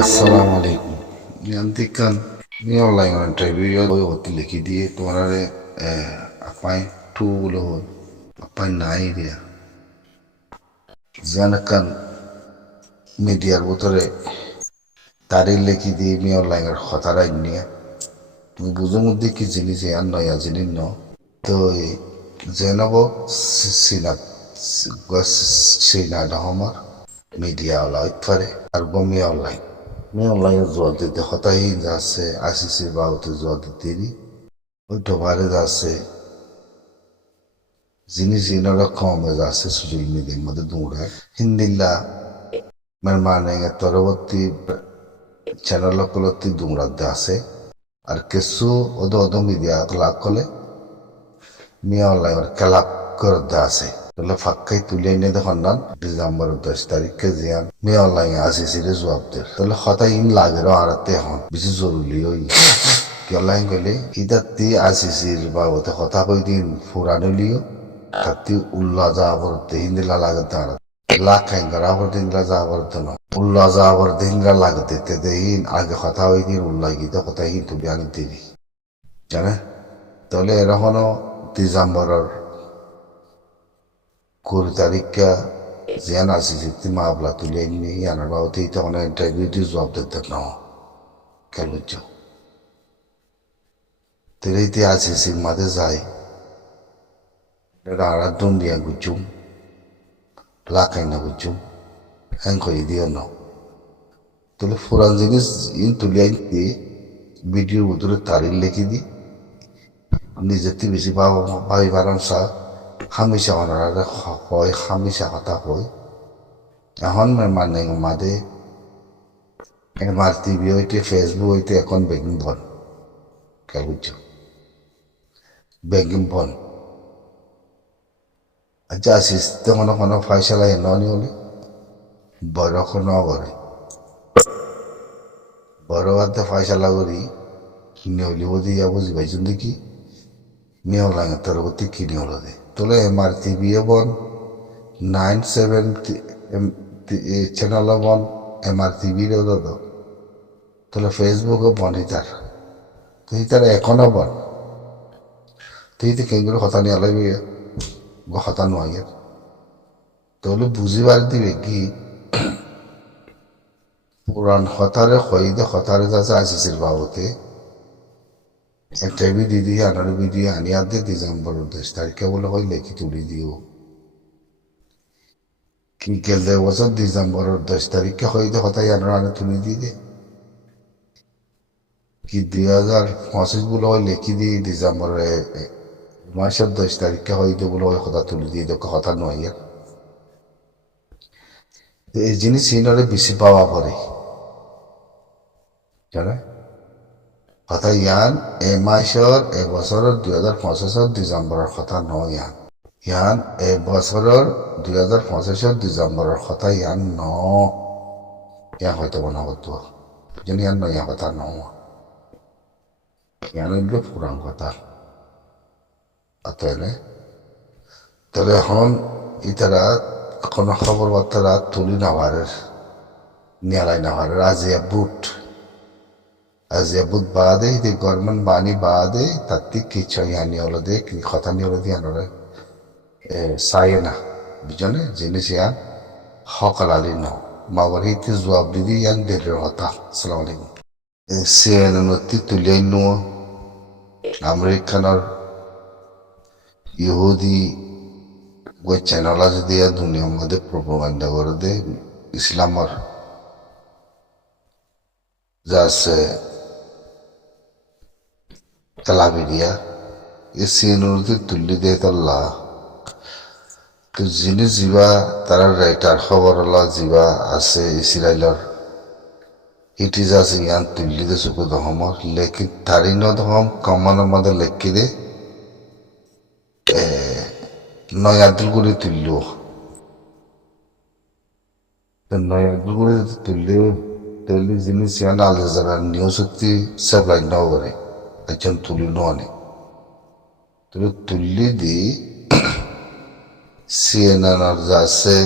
Assalamu alaikum. Yantikan ni online interview yo hotel leki diye তোমারে apply tool ho apply নাই দিয়া জানকান মিডিয়ার ভিতরে তারিখ লেখি দিয়ে মি অনলাইন এর খতারা নিয়ে তুমি বুঝো মধ্যে কি জিনিস আর নয়া জিনিস ন তো জেনব সিনা সিনা দহমার মিডিয়া ওলা ইতফারে আর গমি অনলাইন মি অনলাইনে জোয়ার দিতে হতাই যাচ্ছে আইসিসির বাবুতে জোয়ার দিতে ওই ডোবারে যাচ্ছে জিনিস জিনারা কমে যাচ্ছে সোশ্যাল মিডিয়ার মধ্যে দৌড়ায় হিন্দিল্লা মানে পরবর্তী চ্যানেল গুলোতে দৌড়াতে আছে আর কিছু ওদ মিডিয়া ক্লাব করলে মিয়া অনলাইন ক্লাব করতে আছে তাহলে ফাঁকাই তুলে এনে দেখুন না ডিসেম্বর 10 তারিখে জিয়ান মিয়া অনলাইন আসিসিরে জবাব দের তাহলে হঠাৎ ইন লাগে আরাতে এখন বেশি জরুরি ওই কি অনলাইন গেলে ইদাতি আসিসির বাবতে কথা কই দিন ফুরানো লিও তাতে উল্লা যাবরতে হিন্দিলা লাগতে আর লাখাইন গরাবর দিন যাবরতে না উল্লা যাবর দিন লাগতে তে দেহিন আগে কথা হই দিন উল্লা গীত কথা হিন তুমি আনি দিবি জানে তাহলে এরকমও ডিসেম্বরের 20 তারিখে জিয়ান আসিসিতে মামলা তুলে নিয়ে ইয়ানার বাবতে তখন ইন্টারভিউ দিয়ে জবাব দিতে না কেন বুঝছো তেরেইতে আসিসির মাঝে যায় রাড়া দুনিয়া গুচুম লাখাই না গুচুম হ্যাং করে দিও না তাহলে ফুরান জিনিস ইন তুলে আনতে ভিডিওর ভিতরে তারিখ লিখে দিই নিজের থেকে বেশি ভাবি পারাম সা হামেশা ওনারা হয় হামেশা কথা হয় এখন মানে মাদে MRTV হইতে ফেসবুক হইতে এখন বেগিং বন কে বুঝছো বেগিং বন আচ্ছা আসিস তো কোনো ফাইসালা এনে হলে বড় কোনো করে বড় হাতে ফাইসালা করি নিয়লি বুঝি বুঝি পাইছেন দেখি নিয়ে লাগে তোর গতি কিনে হলো দে তোলে MRTV বন 9/7 চ্যানেল বন MRTV রে দাদা তোলে ফেসবুকে বন হিতার তো হিতার এখনো বন তুই তো কেঙ্গুলো কথা নিয়ে আলাবি কথা নয় তাহলে বুঝিবার দিবে কি পুরান হতারে হইদে হতারে যাচ্ছে আসিসির বাবতে ইন্টারভিউ দিয়ে দিয়ে আনার ভিডিও আনিয়া দিয়ে ডিসেম্বর 10 তারিখে বলে হয় লেখি তুলি দিও কি গেলে বছর ডিসেম্বর 10 তারিখে হইদে হতাই আনার আনে তুলি দিয়ে দে কি 2025 বলে হয় লেখি দিয়ে ডিসেম্বরের মাসের 10 তারিখে হইদে বলে হয় কথা তুলি দিয়ে দেখো কথা নয় এই জিনিস সিনরে বেশি পাওয়া পড়ে জানে কথা ইয়ান এ মাসের এ বছরের 2025 ডিসেম্বরের কথা নয় ইয়ান এ বছরের 2025 ডিসেম্বরের কথা ইয়ান ন ইয়া হয়তো মনে হতো জানি ইয়ান নয়া কথা ন ইয়ান হইল পুরান কথা অতএলে তাহলে এখন ইতারা কোনো খবর বার্তারা তুলি নাভারের নিয়ালাই নাভারের আজিয়া বুট বাদে দি গভর্নমেন্ট বানি বাদে তাত্তি কিছু ইয়ানি হলো দে কি কথা নিয়ে হলো দিয়ে আনরে সায়ে না বুঝনে জিনিস ইয়ান হকালালি ন মাবার হিতে জবাব দিদি ইয়ান দেরের হতা আসসালামু আলাইকুম CNN নতি তুলিয়াই নো আমেরিকানের ইহুদি ওই চ্যানেল আছে দিয়া দুনিয়ার মধ্যে প্রোপাগান্ডা করে দে ইসলামর যাচ্ছে তালাবিরিয়া এ সিএনওতে তুলি দে তাল্লা তো জিনিস যিবা তারা রাইটার খবর যিবা আছে ইসরায়েলর ইটিজ আছে ইয়ান তুলি দে চকু দহমর লেকিন তারি ন দহম কমানোর মধ্যে লেখি দে নয়াদুল করে তুলল নয়াদুল করে তুললে জিনিস ইয়ান আল জাজারা নিউজ হচ্ছে সাপ্লাই নাও করে একজন তুলি নয় তুলে তুললি দি CNN যাচ্ছে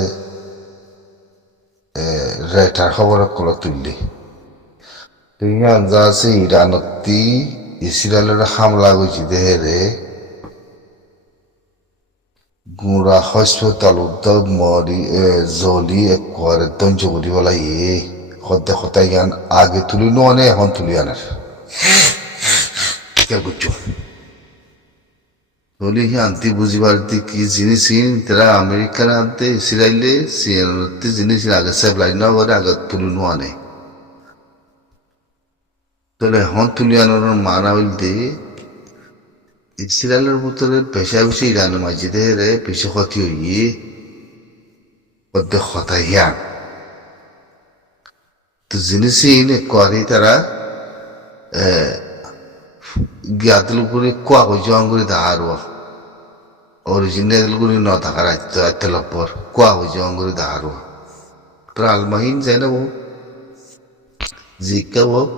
রেটার খবর কল তুললি ইয়ান যা আছে ইরানতি ইসরায়েলের হামলা হয়েছে দেহেরে গুড়া হাসপাতাল উদ্যোগ মরি জলি একবারে দঞ্জ করি বলা হতে হতে ইয়ান আগে তুলি নে এখন তুলি আনার কে বুঝছো বলি আনতে বুঝিবার কি জিনিস তারা আমেরিকান আনতে ইসরায়েলে সিয়ানতে জিনিস আগে সাপ্লাই না করে আগে তুলি আনে তাহলে এখন তুলি আনার মানা বলতে ইসরায়েলের ভিতরে পেশা বেশি ইরানের মাঝিদে রে বেশি ক্ষতি হইয়ে ওদের হতাইয়া তো জিনিসই করে তারা জ্ঞাতল করে কোয়া জং করে দাঁড়ারো অরিজিনাল করে ন থাকার আত্মার পর কোয়া জং করে দাঁড়ারো তোর আলমাহিন যাই না বহু জিজ্ঞা হোক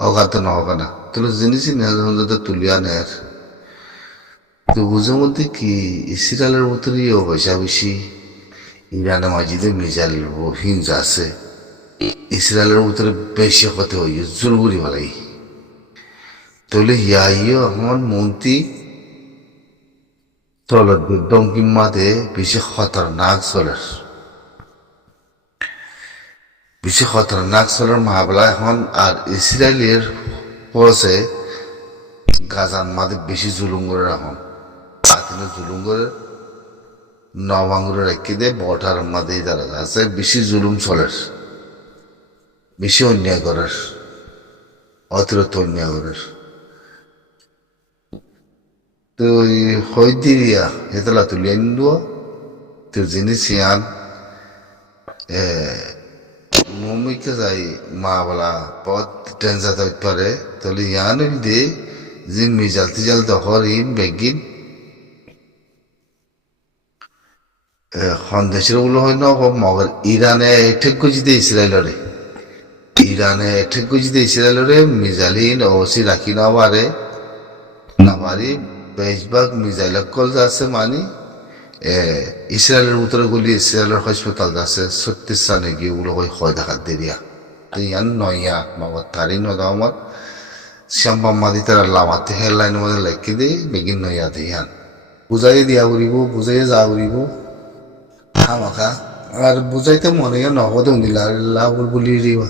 অগাত না হোক না তোর জিনিসই নেই তুলিয়া নেয় তো বুঝার মধ্যে কি ইসরায়েলের ভিতরে পয়সা বেশি ইরানের মাঝিতে মিজাইল হিংসা আছে ইসরায়েলের ভিতরে বেশি ক্ষতি হই জোর করি বলাই তাহলে ইয়াইও আমার মন্ত্রী চলত দমকি মাঠে বেশি খতরনাক চলের বেশি খতরনাক চলের মাহবলা এখন আর ইসরায়েলের পরে গাজার মাঠে বেশি জুলুম করে এখন আতিনে জুলুম করে নবাঙ্গুরে রেখে দেয় বটার মাঝেই দাঁড়া আছে বেশি জুলুম চলের বেশি অন্যায় করার অতিরিক্ত অন্যায় করার তো হইদিয়া হেতলা তুলি আনিল তো জিনিস ইয়ান মমিকে যাই মা বলা পথ টেনশন হইতে পারে তাহলে ইয়ান দে যে মিজাল তিজাল দখর ইন বেগিন সন্দেশের ওগুলো হয় না মগর ইরানে ঠিক গুজিতে ইসরায়েলরে ইরানে ঠিক গুজিতে ইসরায়েলরে মিজালিন ওসি রাখি না পারে না পারি বেশভাগ মিজাইল কল আছে মানে ইসরায়েলের উত্তরে গুলি ইসরায়েলের হাসপাতাল আছে 36 সালে গিয়ে ওগুলো হয় দেখার দেরিয়া তো ইয়ান নয়া মগর তারি নদা আমার শ্যাম্পাম মাদি তারা লামাতে হেডলাইনের মধ্যে লেখি দিই বেগিন নয়া দিই ইয়ান বুঝাই দিয়া উড়িব বুঝাই যা উড়িব হামাখা আর বুঝাইতে মনে নহদ লাভ বলি দিবা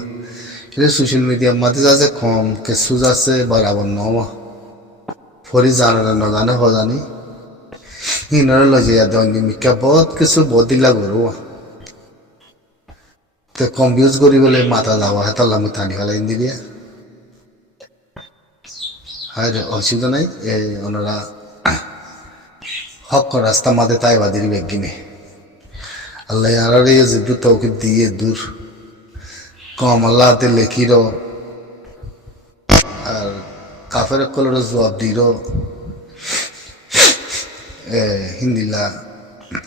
এটা সোশ্যাল মিডিয়ার মাঝে যাচ্ছে কম কেসু যাচ্ছে বরাবর নমা ফরি জানে না জানে হজানি ইনারা লজে দৈনিকা বহুত কিছু বহুত দিলা গরু তো কম্পিউজ করি বলে মাথা যাওয়া হাতাল আমি থানি ফেলাই দিবিয়া আর অসুবিধা নাই এই ওনারা হক রাস্তা মাঝে তাই বাদির বেগিনে আল্লাহ আর জিদ্দু তৌকে দিয়ে দূর কম আল্লাহতে লেখির আর কাফের কলর জবাব দিল হিন্দিলা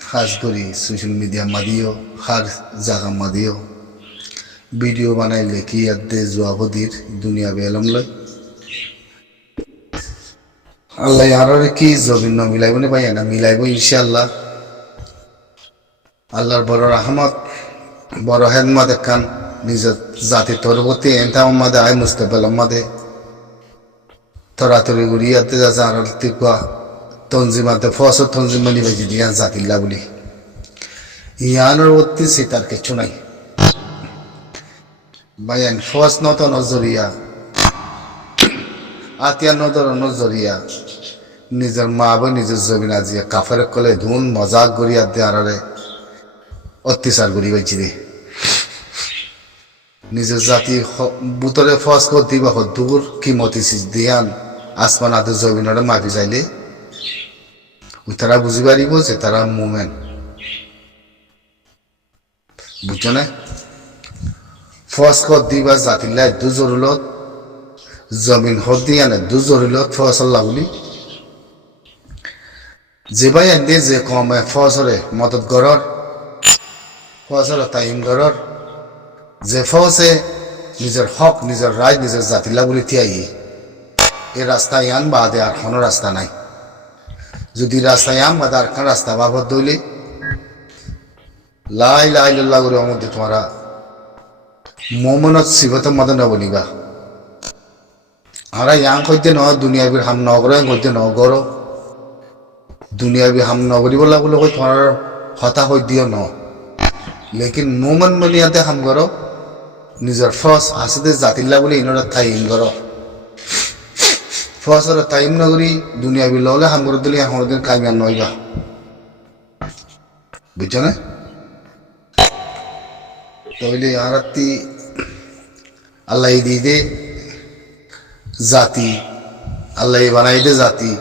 খাস করি সোশ্যাল মিডিয়া মাদিও হার জায়গা মাদিও ভিডিও বানাই লেখি দে জবাব দির দুনিয়া বেলম লয় আল্লাহ আর কি জবিন মিলাইব না ভাই না মিলাইব ইনশাআল্লাহ আল্লাহর বড় রহমত বড় হেদমত একান নিজের জাতি তরবতী এনতা আমাদের আয় মুস্তাকবেল আমাদের তরাতরি গুড়িয়াতে যাচ্ছে আর তিকা তঞ্জিমাতে ফস তঞ্জিমা নিবেজি দিয়া জাতিল্লা বলি ইয়ানোর অতি সীতার কিছু নাই ভাইয়ান ফস নত নজরিয়া আতিয়া নদর নজরিয়া নিজের মা বা নিজের জমিন আজিয়া কাফের কলে ধুন মজাক গড়িয়া দে আরে অত্যাচার করি পাইছি রে নিজের জাতি বুতরে ফস করতে বা দূর কিমতি দিয়ান আসমান আতে জমিনরে মাপি যাইলে ওই তারা বুঝি পারিব যে তারা মুমেন্ট বুঝছো না ফস কর দিবা জাতিল্লাই দু জরুলত জমিন হদ দিয়া না দু জরুলত ফসল্লা বলি যে ভাই আন দিয়ে যে কমে ফসরে মদত গরর ফসর তাইম গরর যে ফসে নিজের হক নিজের রায় নিজের জাতিল্লা বলি তিয়াই এই রাস্তা ইয়ান বাদে আর কোনো রাস্তা নাই যদি রাস্তা ইয়াম বাদে আর কোন রাস্তা বাবদ দইলে লা ইলাহা ইল্লাল্লাহ করে আমাদের তোমারা মোমনত সিবত মদন বলিবা আমরা ইয়াং কইতে ন দুনিয়াবির হাম নগর কইতে নগর দুনিয়াবি হাম নগরি বলা বলে কই তোমার হতা কই দিও ন লেকিন মোমন মনিয়াতে হাম করো নিজের ফস আসতে জাতিল্লা বলে ইনরা তাইম করো ফসর তাইম নগরি দুনিয়াবি লগে হাম করে দিলে এখন দিন কামিয়ান নইবা বুঝছো না তাহলে আরাতি আল্লাহ দিয়ে দে জাতি আল্লাহ বানাই দে জাতি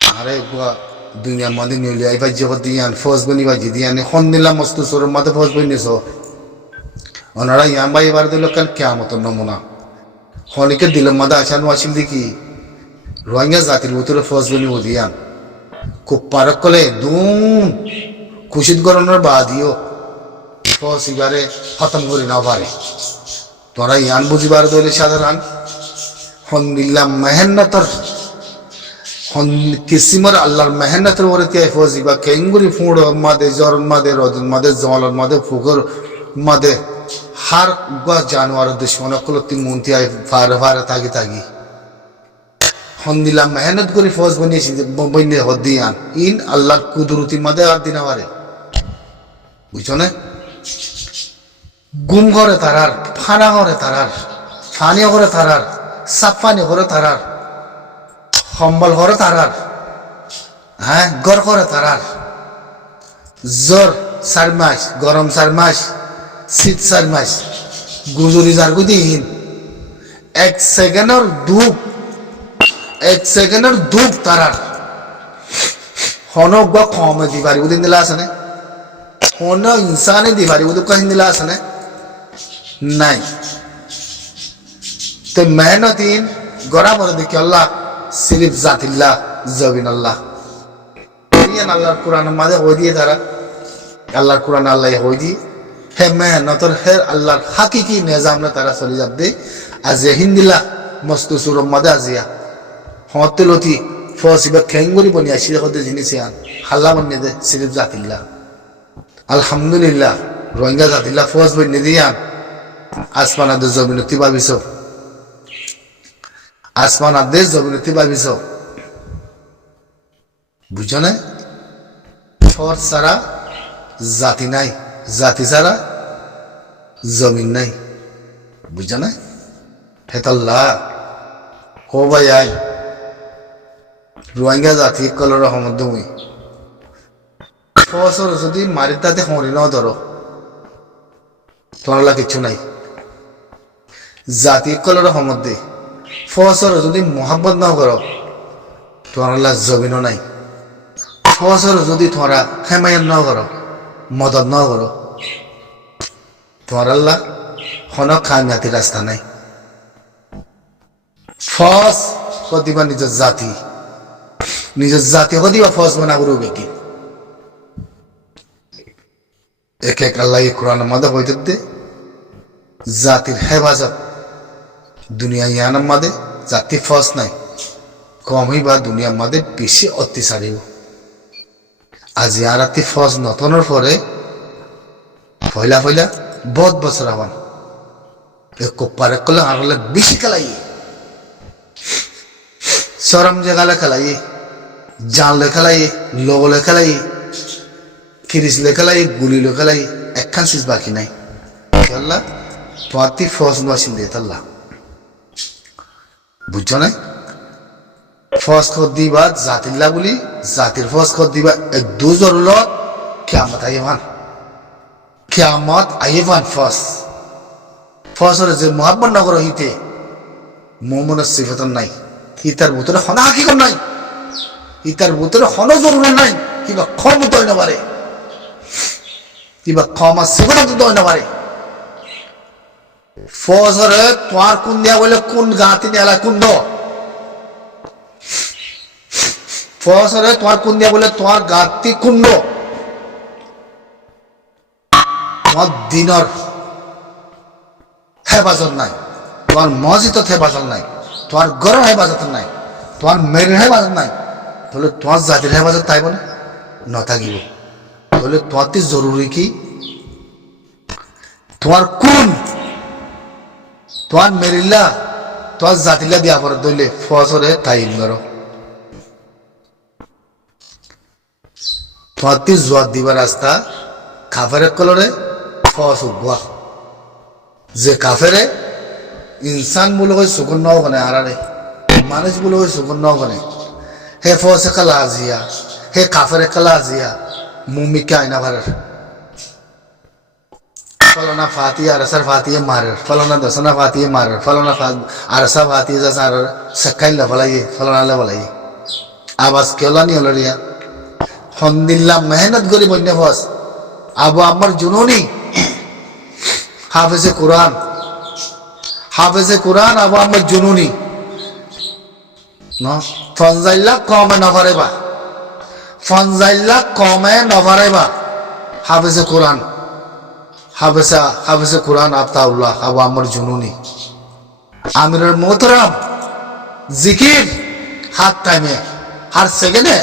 আরে দুনিয়ার মধ্যে নিয়ে আইবা জগৎ দিয়ান ফৌজ বনি বাজি দিয়ান খন নিলাম মস্ত সরম মাঝে ফৌজ বনি নিছ ওনারা ইয়াম ভাই এবার দিল কাল কেমত নমুনা খনিকে দিল মাদা আসান ওয়াসিল দেখি রোহিঙ্গা জাতির ভিতরে ফৌজ বনি দিয়ান খুব পারক কলে দুম খুশিত গরমের বাদিও ফৌজ এবারে খতম করি না পারে তোরা ইয়ান বুঝিবার দলে সাধারণ খন দিলাম মেহনতর কিসিমর আল্লাহর মেহনতের ওরে তিয়াই ফজিবা কেঙ্গুরি ফুঁড় মাদে জ্বর মাদে রজন মাদে জলর মাদে ফুকর মাদে হার গা জানোয়ার দুশ্মন কলতি মুন্তিয়াই ফারে ফারে থাকি থাকি হন্দিলাম মেহনত করে ফৌজ বানিয়েছি বইনে হদিয়ান ইন আল্লাহর কুদরতি মাদে আর দিনা পারে বুঝছো না গুম করে তারার ফানা করে তারার ফানিয়া করে তারার সাফানি করে তারার সম্বল করে তারার হ্যাঁ গড় করে তারার জ্বর 4 মাস গরম 4 মাস শীত 4 মাস গুজরি যার গুদিহীন 1 সেকেন্ডের ধূপ তারার হনক বা কমে দিবারি উদিন দিলা আছে না হন ইনসানে দিবারি উদিন কাহিন দিলা আছে না নাই তো মেহনতিন গড়া বলে দেখি আল্লাহ সিরিফ জাতিল্লাহ জবিন আল্লাহ আল্লাহর কোরআন মাঝে হয়ে দিয়ে তারা আল্লাহর কোরআন আল্লাহ হয়ে দিয়ে হে মেহনতর হে আল্লাহর হাকিকি নিজামে তারা চলে যাবে আজ হিন্দিলা মস্ত সুরম মাদে আজিয়া হতে লতি ফসিবা খেঙ্গুরি বনিয়া সিরে হতে জিনিস আন হাল্লা বনিয়ে দে সিরিফ জাতিল্লাহ আলহামদুলিল্লাহ রোহিঙ্গা জাতিল্লাহ ফস বনিয়ে দিয়ান আসমান আদে জমিনতি ভাবিস আসমান আদে জমিনতি ভাবিস বুঝছো না ফর ছাড়া জাতি নাই জাতি ছাড়া জমিন নাই বুঝছো না হেতাল্লাহ হো ভাই আই রোহিঙ্গা জাতি কলর রহমত তুমি ফসর যদি মারি তাতে হরি ন ধরো তোমার কিছু নাই জাতি কলর রহমত দে ফসর যদি মোহাম্মত না করো তোমার জমিনও নাই ফসর যদি তোমরা হেমায়ত না করো মদত না করো তোমার আল্লাহ হন কামিয়াতি রাস্তা নাই ফস কদিবা নিজের জাতি কদিবা ফস বানা করবে কি এক এক আল্লাহ কোরআন মাদে হইতে দে জাতির হেফাজত দুনিয়া ইয়ানার মাদে জাতি ফস নাই কমই বা দুনিয়ার মাদে বেশি অত্যাচারী আজ ইয়ারাতি ফস নতনের পরে ফয়লা বহুত বছর আবার কোপারে করলে আর বেশি খেলাই সরম জায়গালে খেলাই জানলে খেলাই লগলে খেলাই কিরিসলে খেলাই গুলিলে খেলাই একখান সিজ বাকি নাই আল্লাহ তোমার ফস নসিন দিয়ে আল্লাহ বুঝছো না ফস খত দিবা জাতিল্লা বলি জাতির ফস খত দিবা দু জরুলত কিয়ামত আইবান ফসরে যে মহাব্বত নগর হইতে মোমনের সিফতন নাই ইতার ভিতরে হনা হাকিকত নাই ইতার ভিতরে হন জরুরি নাই কিবা ক্ষম তৈ নাপারে কিবা ক্ষমা সিফত তৈ নাপারে ফসরে তোমার কোন দিয়া বলে কোন গাঁতি নেলা কুন্দ ফসরে তোমার কোন দিয়া বলে তোমার গাঁতি কুন্ড তোমার দিনর হেফাজত নাই তোমার মসজিদ হেফাজত নাই তোমার গড়ের হেফাজত নাই তোমার মেয়ের হেফাজত নাই তাহলে তোমার জাতির হেফাজত তাই বলে নথাকিব তাহলে তোমার জরুরি কি তোমার কোন তোমার মেরিল্লা তোমার জাতিলা দিয়া পরে দইলে ফসরে তাইন করো তোমার তি জোয়ার দিবা রাস্তা কাফেরে কলরে ফস উঠবা যে কাফেরে ইনসান বলে ওই সুগন ন ওখানে আরারে মানুষ বলে ওই সুগন ন ওখানে হে ফসে কালা আজিয়া হে কাফেরে কালা আজিয়া মুমিকে আয়না ভারের फलाना फाती अरसर फाती मारे फलाना दसना फाती मारे फलाना अरसा फाती जैसा सक्का लफलाइए फलाना लफलाइए आवाज केला नहीं हो रही हंदिल्ला मेहनत करी बन्ने फस अब अमर जुनूनी हाफिज़े कुरान अब अमर जुनूनी no फंजाइला कौमे नफरेबा हाफिज़े कुरान हाफिज़े कुरान आफ्ताउल्लाह अब अमर जुनूनी आमिरुल मोहतरम जिकिर हर टाइम हर सेकेंडे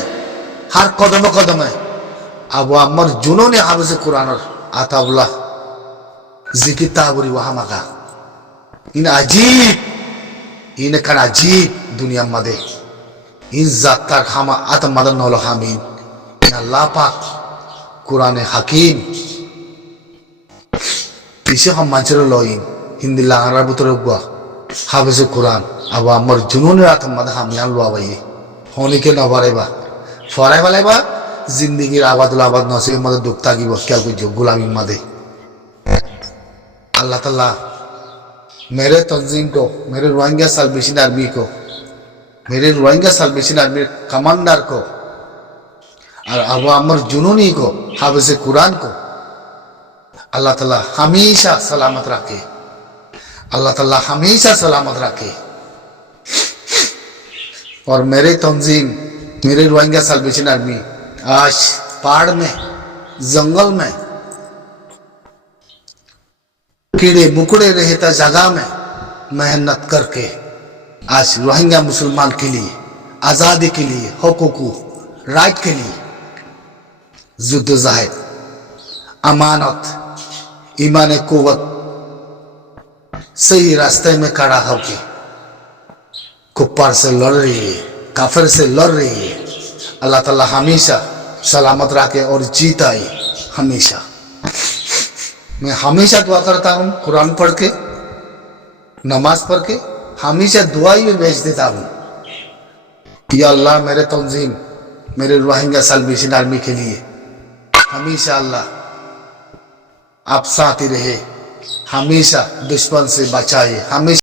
हर कदमे अब अमर जुनूनी हाफिज़े कुरान आफ्ताउल्लाह जिकिर ताबुरी वहाँ मका इन अजीब इन कर अजीब दुनिया मदे इन जातर खामा आत मदन नौलो हामीन इन अल्लाह पाक कुरान हकीम इसे हम मंचर लोइन हिंदी लांगरा बुतरे हुआ हाफिज़े कुरान अब अमर जुनून रात मद हम यान लो आवाई होने के नवारेबा फराइबालेबा जिंदगी आबाद नौसे मद दुखता की वक्याल को जो गुलामी मदे अल्लाह ताला मेरे तंजीम को मेरे रोहिंग्या सल्वेशन आर्मी को मेरे रोहिंग्या सल्वेशन आर्मी कमांडर को और अब अमर जुनूनी को हाफिज़े कुरान को अल्लाह ताला हमेशा सलामत रखे अल्लाह ताला हमेशा सलामत रखे और मेरे तंजीम मेरे रोहिंग्या सल्वेशन आर्मी आज पहाड़ में जंगल में कीड़े मुकड़े रहता जगह में मेहनत करके आज रोहिंग्या मुसलमान के लिए आज़ादी के लिए हकूक़ राइट के लिए जुद्दोजहद अमानत ईमान कुव्वत सही रास्ते में खड़ा होके कुफ्फार से लड़ रही है काफिर से लड़ रही है अल्लाह ताला हमेशा सलामत रखे और जीताए हमेशा मैं हमेशा दुआ करता हूँ कुरान पढ़ के नमाज पढ़ के हमेशा दुआ ही भेज देता हूँ या अल्लाह मेरे तंजीम मेरे रोहिंग्या सल्वेशन आर्मी के लिए हमेशा अल्लाह आप साथ ही रहे हमेशा दुश्मन से बचाए हमेशा